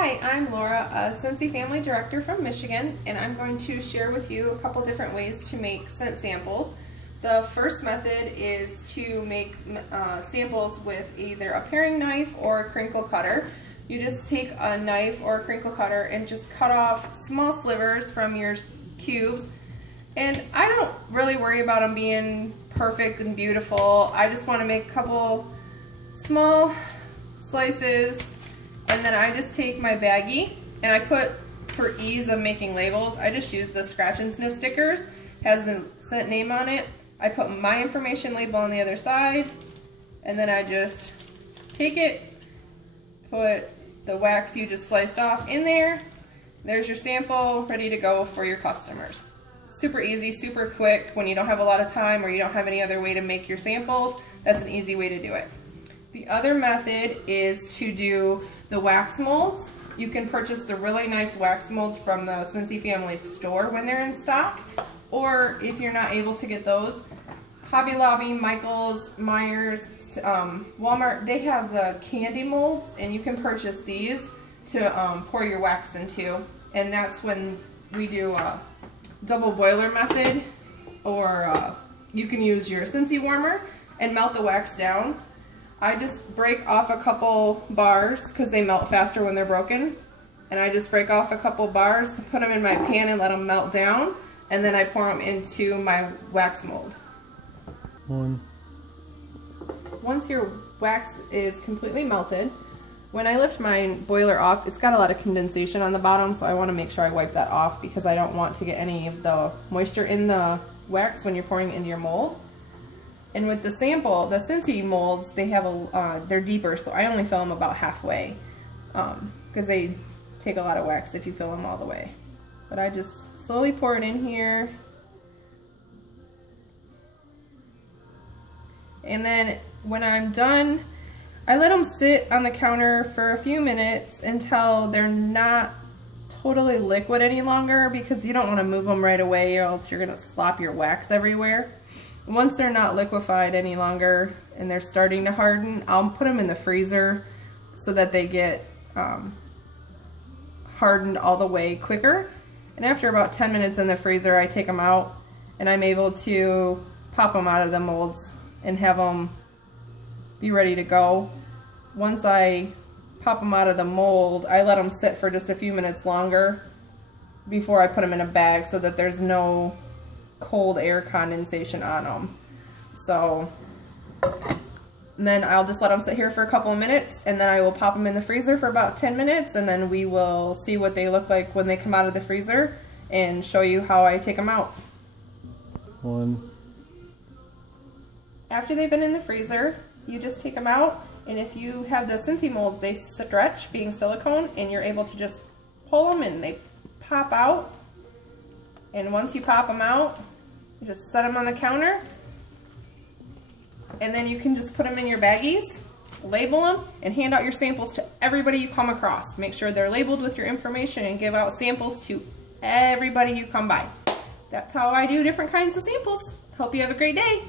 Hi, I'm Laura, a Scentsy Family Director from Michigan, and I'm going to share with you a couple different ways to make scent samples. The first method is to make samples with either a paring knife or a crinkle cutter. You just take a knife or a crinkle cutter and just cut off small slivers from your cubes. And I don't really worry about them being perfect and beautiful. I just want to make a couple small slices, and then I just take my baggie and I put, for ease of making labels, I just use the scratch and sniff stickers. Has the scent name on it. I put my information label on the other side, and then I just take it, put the wax you just sliced off in there. There's your sample ready to go for your customers. Super easy, super quick. When you don't have a lot of time or you don't have any other way to make your samples, that's an easy way to do it. The other method is to do the wax molds. You can purchase the really nice wax molds from the Scentsy Family store when they're in stock, or if you're not able to get those, Hobby Lobby, Michaels, Myers, Walmart, they have the candy molds, and you can purchase these to pour your wax into. And that's when we do a double boiler method, or you can use your Scentsy warmer and melt the wax down. I just break off a couple bars because they melt faster when they're broken. And I just break off a couple bars, put them in my pan and let them melt down. And then I pour them into my wax mold. Once your wax is completely melted, when I lift my boiler off, it's got a lot of condensation on the bottom, so I want to make sure I wipe that off because I don't want to get any of the moisture in the wax when you're pouring it into your mold. And with the sample, the Scentsy molds, they have they're deeper, so I only fill them about halfway because they take a lot of wax if you fill them all the way. But I just slowly pour it in here. And then when I'm done, I let them sit on the counter for a few minutes until they're not totally liquid any longer, because you don't want to move them right away or else you're going to slop your wax everywhere. Once they're not liquefied any longer and they're starting to harden, I'll put them in the freezer so that they get hardened all the way quicker. And after about 10 minutes in the freezer, I take them out and I'm able to pop them out of the molds and have them be ready to go. Once I pop them out of the mold, I let them sit for just a few minutes longer before I put them in a bag so that there's no cold air condensation on them. So then I'll just let them sit here for a couple of minutes, and then I will pop them in the freezer for about 10 minutes, and then we will see what they look like when they come out of the freezer and show you how I take them out. After they've been in the freezer, you just take them out, and if you have the Scentsy molds, they stretch, being silicone, and you're able to just pull them and they pop out. And once you pop them out, you just set them on the counter, and then you can just put them in your baggies, label them, and hand out your samples to everybody you come across. Make sure they're labeled with your information and give out samples to everybody you come by. That's how I do different kinds of samples. Hope you have a great day.